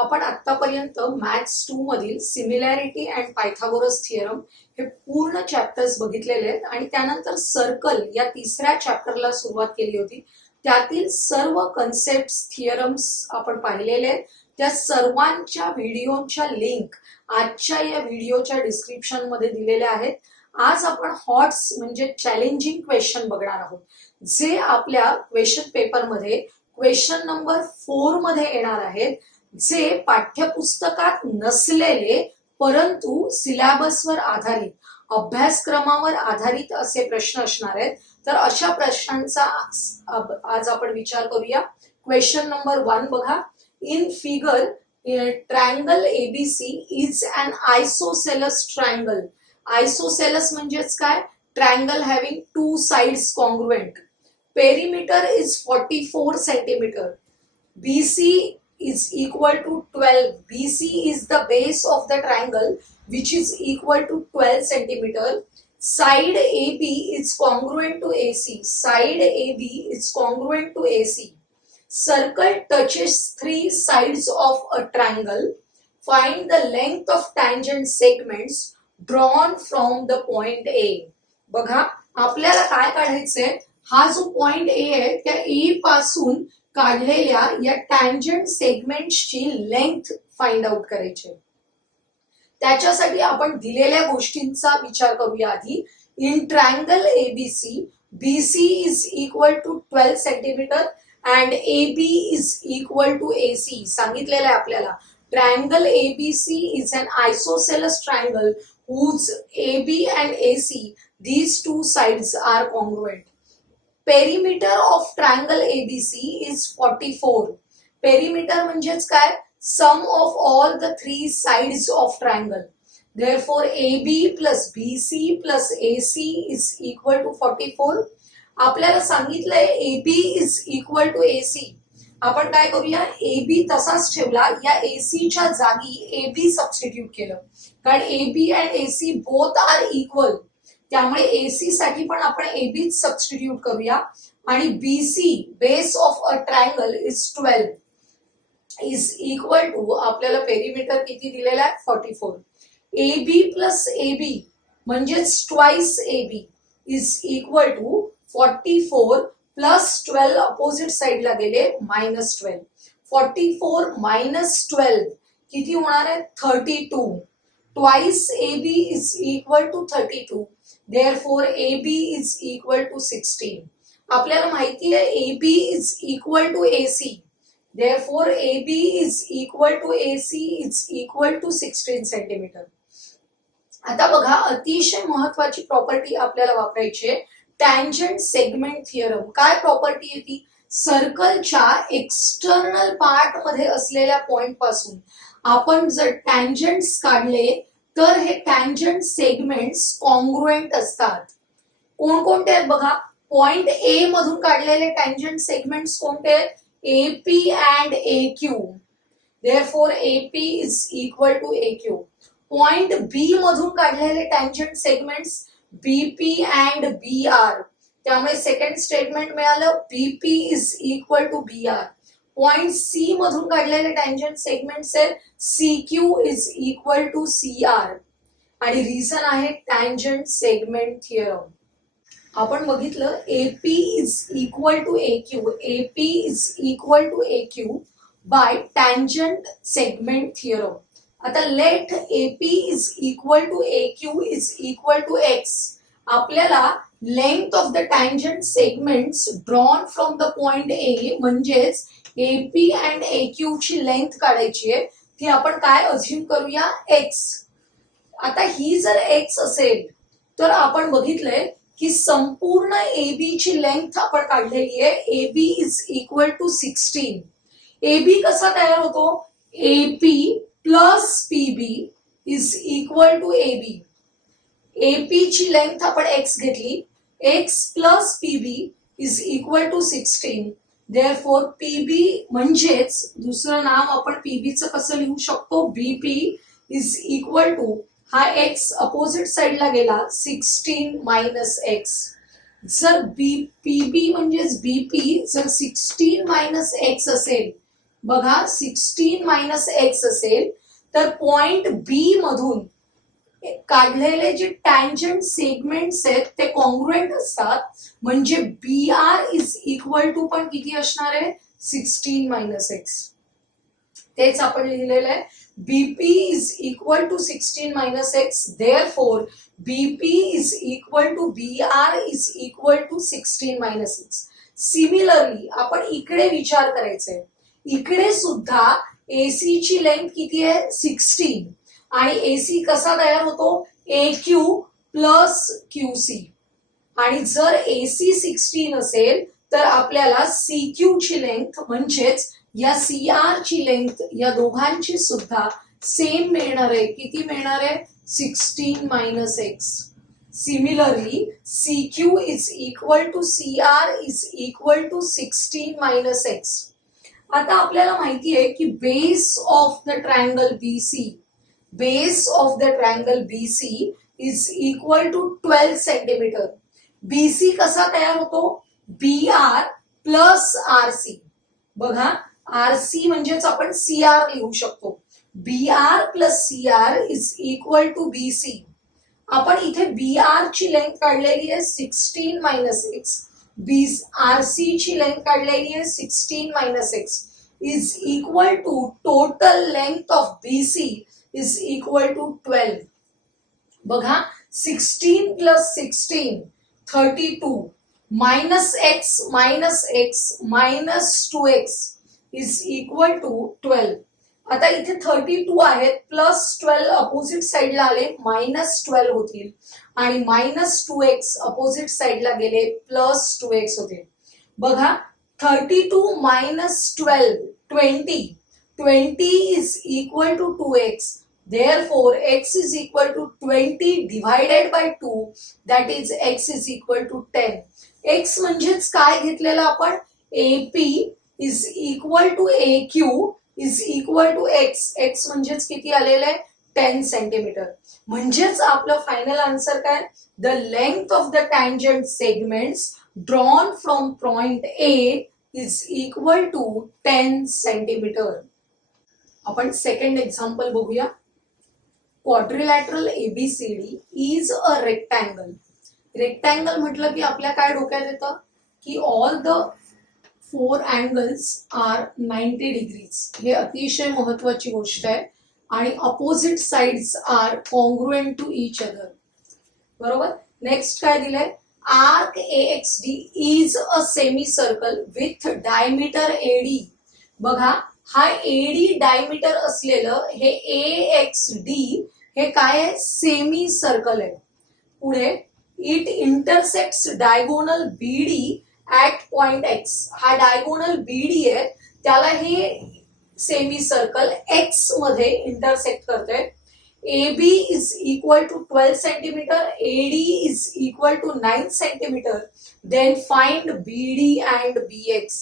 आपण आतापर्यंत मॅथ्स 2 मधील सिमिलॅरिटी अँड पायथागोरस थिअरम हे पूर्ण चॅप्टर्स बघितलेले आहेत आणि त्यानंतर सर्कल या तिसऱ्या चॅप्टरला सुरुवात केली होती. त्यातील सर्व कन्सेप्ट्स थिअरम्स आपण पाहिलेले आहेत. त्या सर्वांच्या व्हिडिओच्या लिंक आजच्या या व्हिडिओच्या डिस्क्रिप्शन मध्ये दिलेल्या आहेत. आज आपण हॉट्स म्हणजे चॅलेंजिंग क्वेश्चन बघणार आहोत, जे आपल्या क्वेश्चन पेपरमध्ये क्वेश्चन नंबर 4 मध्ये येणार आहेत, जे पाठ्यपुस्तकात नसलेले परंतु सिलेबसवर आधारित अभ्यासक्रमावर आधारित असे प्रश्न असणार आहेत. तर अशा प्रश्नांचा आज आपण विचार करूया. क्वेश्चन नंबर 1 बघा. In figure triangle ABC is an isosceles triangle. Isosceles म्हणजेच काय? Triangle having two sides congruent. Perimeter is 44 centimeter. BC is equal to 12. BC is the base of the triangle which is equal to 12 centimeter. Side AB is congruent to AC. Side AB is congruent to AC. Circle touches three sides of a triangle. Find the length of tangent segments drawn from the point A. बघा, आपल्याला काय काढायचंय? हा जो point A आहे त्या ए पासून काढलेल्या या टँजंट सेगमेंटची लेंथ फाइंड आउट करायची. त्याच्यासाठी आपण दिलेल्या गोष्टींचा विचार करूया आधी. In triangle ABC, BC is equal to 12 centimeter and AB is equal to AC. सांगितलेलं आहे आपल्याला. ट्रायंगल ABC is an isosceles triangle whose AB and AC, these two sides are congruent. Perimeter of triangle ABC is 44. Perimeter म्हणजेच काय? Sum of all the three sides of triangle. Therefore, AB plus BC plus AC is equal to 44. आपल्याला सांगितलंय AB is equal to AC. आपण काय करूया? AB तसाच ठेवला. या AC च्या जागी AB सबस्टिट्यूट केलं, कारण AB and AC both are equal. त्यामुळे AC साठी पण आपण AB सबस्टिट्यूट करूया. आणि BC base of a triangle is 12 is equal to आपल्याला पेरिमीटर किती दिलेला आहे? 44. AB प्लस AB म्हणजेच twice AB is equal to 44 plus 12 opposite साइडला गेले -12. 44 मायनस 12 किती होणार आहे? 32. Twice AB is equal to 32. Therefore, AB is equal to 16. आपल्याला माहिती आहे AB is equal to AC. Therefore, AB is equal to AC is equal to 16 centimeter. आता बघा, अतिशय महत्वाची प्रॉपर्टी आपल्याला वापरायची आहे. Tangent segment theorem. काय प्रॉपर्टी आहे ती? सर्कलच्या एक्सटर्नल पार्ट मध्ये असलेल्या पॉइंट पासून आपण जर टँजंट्स काढले तर हे टँजंट सेगमेंट्स कॉन्ग्रुएंट असतात. कोणकोणते आहेत बघा? पॉइंट ए मधून काढलेले टँजंट सेगमेंट्स कोणते आहेत? AP and AQ. Therefore, AP is equal to AQ. Point B मधून काढलेले tangent segments BP and BR. त्यामुळे सेकंड स्टेटमेंट मिळालं BP is equal to BR. Point C मधून काढलेले टँजंट सेगमेंट्स आहेत CQ is equal to CR. आणि reason आहे tangent segment theorem. आपण बघितलं AP is equal to AQ. AP is equal to AQ by tangent segment theorem. आता late AP is equal to AQ is equal to X. आपल्याला length of the tangent segments drawn from the point A म्हणजेच AP and AQ ची length काढायची आहे. ती आपण काय assume करूया? X. आता ही जर X असेल तर आपण बघितलंय की संपूर्ण AB ची लेंथ आपण काढलेली आहे. AB is equal to 16. AB कसा तयार होतो? AP plus PB is equal to AB. AP ची लेंथ आपण X घेतली. X plus PB is equal to 16. Therefore, PB म्हणजेच दुसरं नाव आपण PB चं कसं लिहू शकतो? BP इज इक्वल टू हा X अपोजिट साइडला गेला 16 मायनस X. जर PB म्हणजेच BP जर 16 मायनस X असेल बघा 16 मायनस एक्स असेल तर पॉइंट बी मधून काढलेले जे टँजंट सेगमेंट्स आहेत ते कॉन्ग्रुएंट असतात, म्हणजे बी आर इज इक्वल टू पण किती असणार आहे 16 मायनस एक्स. तेच आपण लिहिलेलं आहे. BP is equal to 16 minus X, therefore BP is equal to B R is equal to 16 minus X. Similarly आपण इकडे विचार करायचे, इकडे सुद्धा एसी ची लेंथ किती आहे 16 आणि एसी कसा तयार होतो ए क्यू प्लस क्यू सी, आणि जर एसी 16 असेल तर आपल्याला सी क्यू ची लेंथ म्हणजेच या सी आर ची लेंथ या दोघांची सुद्धा सेम मिळणार आहे. किती मिळणार आहे 16 minus X. Similarly C Q is equal to C R is equal to 16 minus X. आता आपल्याला माहिती आहे की base of the triangle BC is equal to 12 centimeter. BC कसा तयार होतो B R plus R C. बघा आर सी म्हणजेच आपण सी आर लिहू शकतो. B R plus C R is equal to B C. आपण इथे बी आर ची लेंथ काढलेली आहे 16 minus X, B R C ची लेंथ काढलेली आहे 16 minus X is equal to total length of BC is equal to 12. बघा 16 plus 16 32 minus X minus 2x is equal to 12. आता इथे 32 आहेत प्लस 12 अपोजिट साइडला आले मायनस 12 होतील आणि मायनस 2x अपोजिट साइडला गेले प्लस 2x होतील. बघा 32 minus 12 20 is equal to 2x. Therefore, x is equal to 20 divided by 2, that is x is equal to 10. x म्हणजेच काय घेतलेलं आपण AP is equal to AQ is equal to x. x म्हणजेच किती आलेलं आहे 10 सेंटीमीटर. म्हणजेच आपलं फायनल आन्सर काय the length of the tangent segments drawn from point A is equal to 10 centimetre. आपण सेकंड एक्झाम्पल बघूया. Quadrilateral ABCD is a rectangle. Rectangle म्हटलं की आपल्या काय डोक्यात येतं की all the 4 angles are 90 degrees. हे अतिशय महत्वाची गोष्ट आहे आणि opposite sides are congruent to each other. बरोबर. नेक्स्ट काय दिलंय arc AXD is a semi circle with diameter AD. बघा हा एडी डायमीटर असलेलं हे AXD हे काय आहे सेमी सर्कल आहे. पुढे it intersects diagonal BD at point X. हा डायगोनल BD आहे त्याला हे सेमी सर्कल X मध्ये इंटरसेक्ट करतोय. AB is equal to 12 centimetre, AD is equal to 9 centimetre. Then find BD and BX.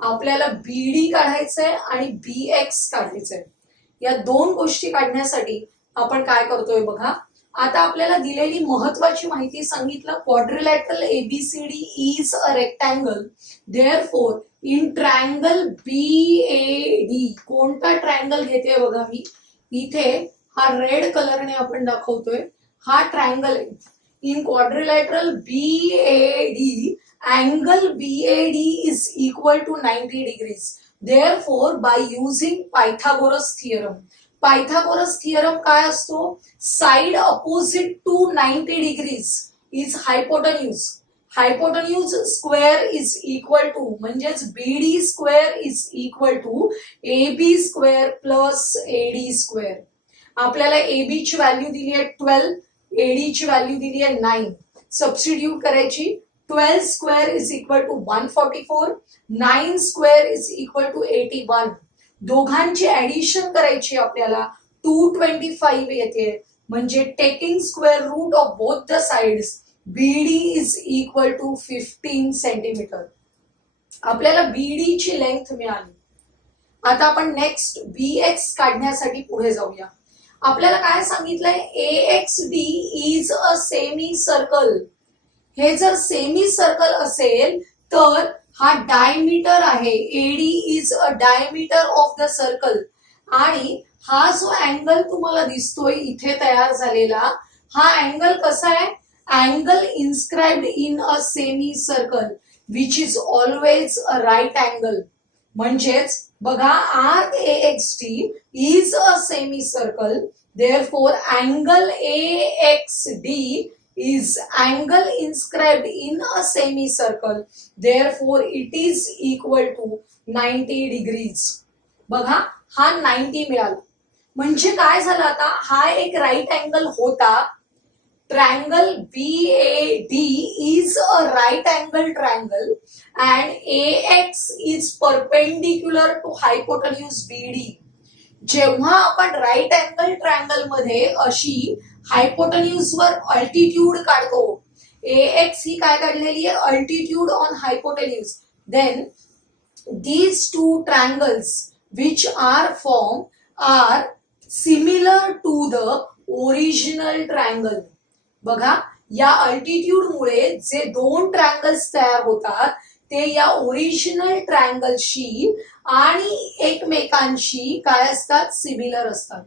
आपल्याला BD काढायचंय आणि BX काढायचंय. या दोन गोष्टी काढण्यासाठी आपण काय करतोय बघा. आता आपल्याला दिलेली महत्वाची माहिती सांगितलं quadrilateral ABCD is a rectangle. Therefore in triangle BAD कोणता ट्रायंगल घेते बघा मी इथे हा रेड कलरने आपण दाखवतोय. हा ट्रायंगल आहे. In quadrilateral BAD angle BAD is equal to 90 degrees. Therefore, by using Pythagoras theorem. Pythagoras theorem काय असतो side opposite to 90 degrees is hypotenuse. Hypotenuse square is equal to म्हणजेच BD square is equal to AB square plus AD square. आपल्याला AB ची value दिली आहे 12, AD ची value दिली आहे 9. सबस्टिट्यूट करायची. 12 square is equal to 144, 9 square is equal to 81. दोघांची ऍडिशन करायची आपल्याला 225 येते. म्हणजे taking square root of both the sides BD is equal to 15 centimetre. आपल्याला BD ची लेंथ मिळाली. आता आपण नेक्स्ट BX काढण्यासाठी पुढे जाऊया. आपल्याला काय सांगितलंय AXD is a semi circle. हे जर सेमी सर्कल असेल तर हा डायमीटर आहे, AD is a diameter of the circle. आणि हा जो अँगल तुम्हाला दिसतोय इथे तयार झालेला, हा अँगल कसा आहे? Angle inscribed in a semi circle which is always a right angle. म्हणजेच बघा, arc AXD is a semi circle, therefore angle AXD is angle inscribed in a semicircle, therefore it is equal to 90 degrees. बघा, हा 90 मिळाला. म्हणजे काय झालं, आता हा एक राईट अँगल होता. triangle BAD is a right angle triangle and AX is perpendicular to hypotenuse BD. जेव्हा आपण राईट अँगल ट्रायंगल मध्ये अशी हायपोटेन्यूज वर अल्टिट्यूड काढतो, AX ही काय काढलेली आहे? Altitude on hypotenuse. Then these two triangles which are formed are similar to the original triangle. बघा, या अल्टिट्यूड मुळे जे दोन ट्रायंगल्स तयार होतात ते या ओरिजिनल ट्रायंगलशी आणि एकमेकांशी काय असतात? सिमिलर असतात.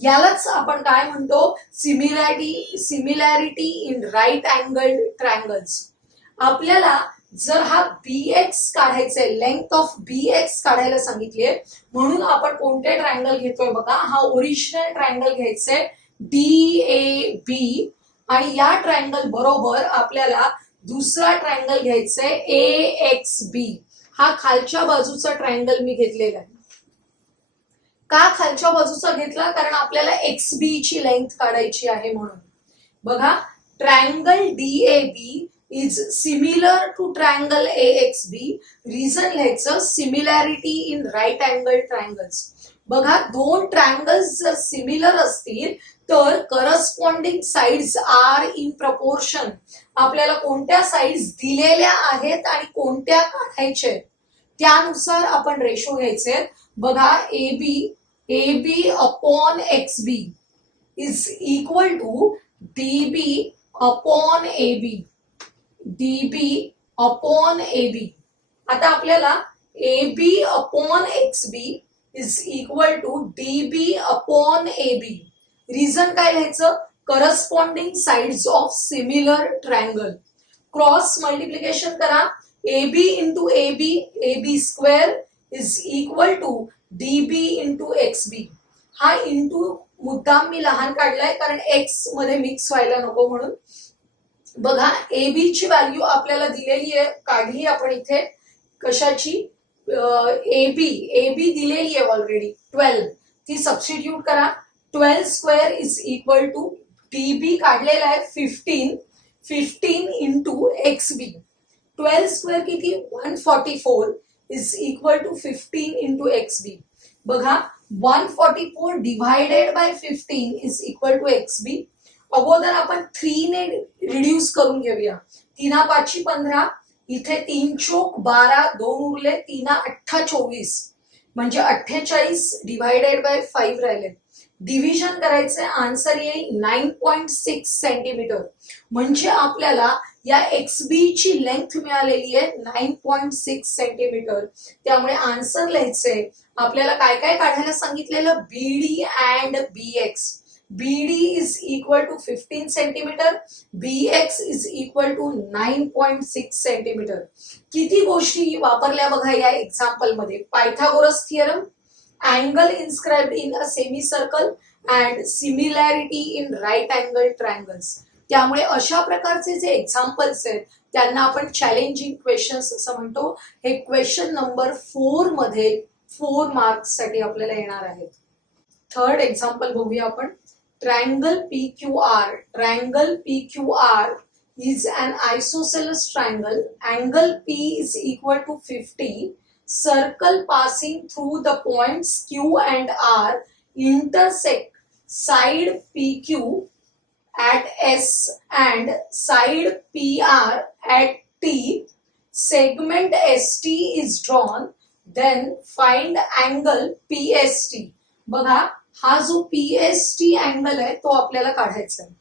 यालाच आपण काय म्हणतो? Similarity in right angle triangles. आपल्याला जर हा BX काढायचंय, लेंथ ऑफ BX काढायला सांगितलीये, म्हणून आपण कोणते ट्रायंगल घेतोय? बघा, हा ओरिजिनल ट्रायंगल घ्यायचंय DAB, आणि या ट्रायंगल बरोबर आपल्याला दुसरा ट्रायंगल घ्यायचंय AXB. हा खालच्या बाजूचा ट्रायंगल मी घेतलेला आहे. का खालच्या बाजूचा घेतला? कारण आपल्याला XB ची लेंथ काढायची आहे म्हणून. बघा, triangle DAB is similar to triangle AXB. Reason लिहायचं similarity in right angle triangles. बघा, दोन ट्रायंगल्स जर सिमिलर असतील तर corresponding sides are in proportion. आपल्याला कोणत्या साइड्स दिलेल्या आहेत आणि कोणत्या काढायच्या त्यानुसार आपण रेशो घ्यायचे. बघा, AB upon XB is equal to DB upon AB. DB upon AB. आता आपल्याला AB upon XB is equal to DB upon AB. Reason काय लिहायचं? Corresponding sides of similar triangle. Cross multiplication करा. AB into AB square is equal to DB into XB. हा into मुद्दाम मी लहान काढलाय कारण X मध्ये मिक्स व्हायला नको म्हणून. बघा, AB ची व्हॅल्यू आपल्याला दिलेली आहे, काढली आपण इथे. कशाची? AB दिलेली आहे ऑलरेडी 12. ती सबस्टिट्यूट करा. 12 square is equal to DB काढलेला आहे 15 इंटू XB. 12 स्क्वेअर किती? 144 is equal to 15 into XB. बघा, 144 divided by 15 is equal to XB. अगोदर आपण 3 ने रिड्यूस करून घेऊया. 3 5 15, इथे 3 चोक 12, 2 उरले, 3 8 24, म्हणजे 48 डिवायडेड बाय 5 राहिले. डिव्हिजन करायचे, आन्सर येईल 9.6 सेंटीमीटर. म्हणजे आपल्याला या XB ची लेंथ मिळालेली आहे 9.6 सेंटीमीटर. त्यामुळे आन्सर लिहायचे आपल्याला काय काय काढायला सांगितलेलं? BD and BX. BD is equal to 15 centimetre, BX is equal to 9.6 centimetre. किती गोष्टी वापरल्या बघा या एक्झाम्पल मध्ये. Pythagoras theorem, angle inscribed in a semi circle and similarity in right angle triangles. त्यामुळे अशा प्रकारचे जे एक्झाम्पल्स आहेत त्यांना आपण चॅलेंजिंग क्वेश्चन्स असं म्हणतो. हे क्वेश्चन नंबर 4 मध्ये 4 मार्क्स साठी आपल्याला येणार आहेत. थर्ड एक्झाम्पल बघूया आपण. Triangle PQR. Triangle PQR is an isosceles triangle. Angle P is equal to 50. Circle passing through the points Q and R intersect side PQ at S and side PR at T. Segment ST is drawn. Then find angle PST. बघा, हा जो PST angle आहे तो आपल्याला काढायचा आहे.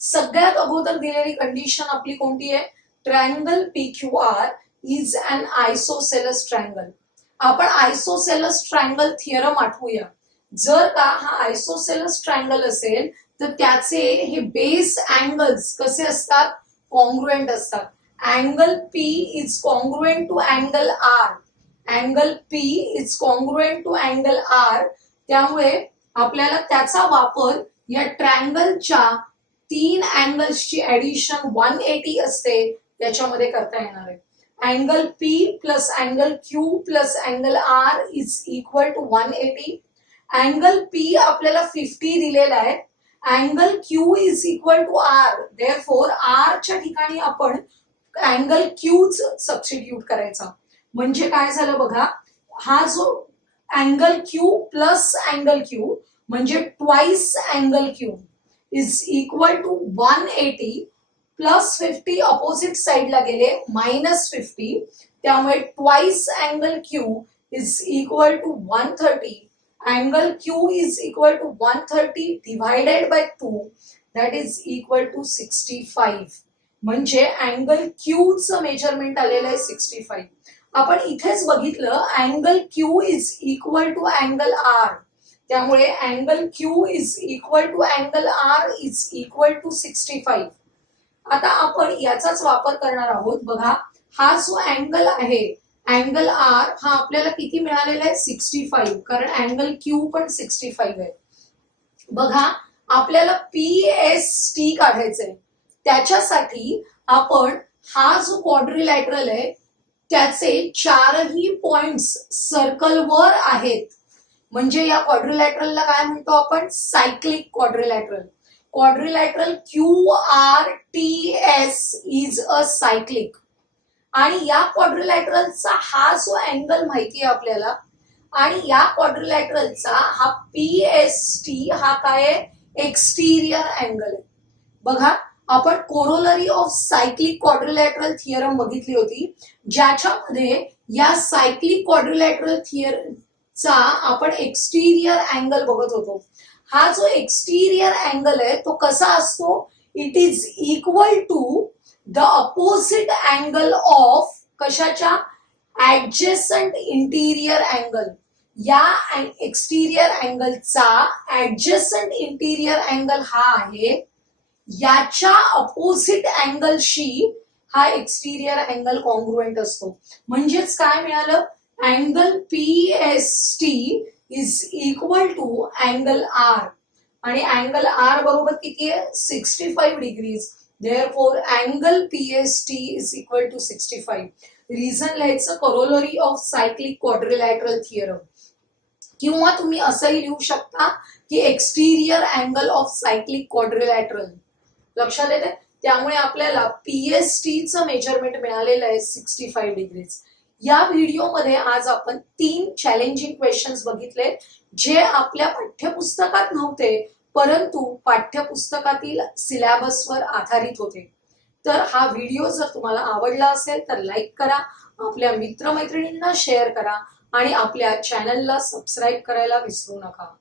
सगळ्यात अगोदर दिलेली कंडिशन आपली कोणती आहे? Triangle PQR is an isosceles triangle. आपण आयसोसेलस ट्रायंगल थिअरम आठवूया. जर का हा आयसोसेलस ट्रायंगल असेल तर त्याचे हे बेस अँगल्स कसे असतात, कॉन्ग्रुएंट असतात. Angle P is congruent to angle R. Angle P is congruent to angle R. त्यामुळे आपल्याला त्याचा वापर या ट्रायंगलच्या 3 अँगल्सची ऍडिशन 180 असते त्याच्यामध्ये करता येणार आहे. Angle P plus angle Q plus angle R is equal to 180. Angle P आपल्याला 50 दिलेला आहे. Angle Q is equal to R. Therefore R च्या ठिकाणी आपण अँगल क्यूच सबस्टिट्यूट करायचा. म्हणजे काय झालं बघा, हा जो angle Q plus angle Q म्हणजे twice angle Q is equal to 180 plus 50 opposite साइडला गेले -50. त्यामुळे twice angle Q is equal to 130. Angle Q is equal to 130 divided by 2 that is equal to 65. म्हणजे अँगल क्यू चं measurement आलेलं आहे 65. आपण इथेच बघितलं angle Q is equal to angle R. त्यामुळे angle Q is equal to angle R is equal to 65. आता आपण याचाच वापर करणार आहोत. बघा, हा जो अँगल आहे अँगल आर हा आपल्याला किती मिळालेला आहे 65, कारण अँगल क्यू पण 65 आहे. बघा, आपल्याला PST काढायचंय. त्याच्यासाठी आपण हा जो क्वाड्रिलॅटरल आहे त्याचे 4ही पॉइंट्स सर्कलवर आहेत. म्हणजे या क्वाड्रिलॅटरलला काय म्हणतो आपण, cyclic quadrilateral. Quadrilateral QRTS is a cyclic. आणि या क्वाड्रिलॅटरलचा हा जो अँगल माहिती आहे आपल्याला, आणि या क्वाड्रिलॅटरलचा हा PST हा काय आहे, एक्सटिरियर अँगल आहे. बघा, आपण corollary of cyclic quadrilateral theorem बघितली होती, ज्याच्यामध्ये या सायक्लिक क्वाड्रिलॅटरल थिअरमचा आपण एक्सटिरियर अँगल बघत होतो. हा जो एक्सटिरियर अँगल आहे तो कसा असतो, it is equal to the opposite angle of कशाच्या, ऍडजेसंट इंटिरियर अँगल. या एक्सटिरियर अँगलचा ऍडजेसंट इंटिरियर अँगल हा आहे, याच्या अपोजिट अँगलशी हा एक्सटिरियर अँगल कॉन्ग्रुएंट असतो. म्हणजेच काय मिळालं, angle PST is equal to angle R. आणि अँगल आर बरोबर किती आहे 65 degrees. Therefore angle PST is equal to 65. Reason लिहायचं corollary of cyclic quadrilateral theorem. किंवा तुम्ही असंही लिहू शकता की exterior angle of cyclic quadrilateral. लक्षात येते. त्यामुळे आपल्याला PST चं मेजरमेंट मिळालेलं आहे 65 डिग्रीज. या व्हिडिओमध्ये आज आपण 3 चॅलेंजिंग क्वेश्चन्स बघितले, जे आपल्या पाठ्यपुस्तकात नव्हते परंतु पाठ्यपुस्तकातील सिलेबसवर आधारित होते. तर हा व्हिडिओ जर तुम्हाला आवडला असेल तर लाईक करा, आपल्या मित्रमैत्रिणींना शेअर करा आणि आपल्या चॅनलला सबस्क्राईब करायला विसरू नका.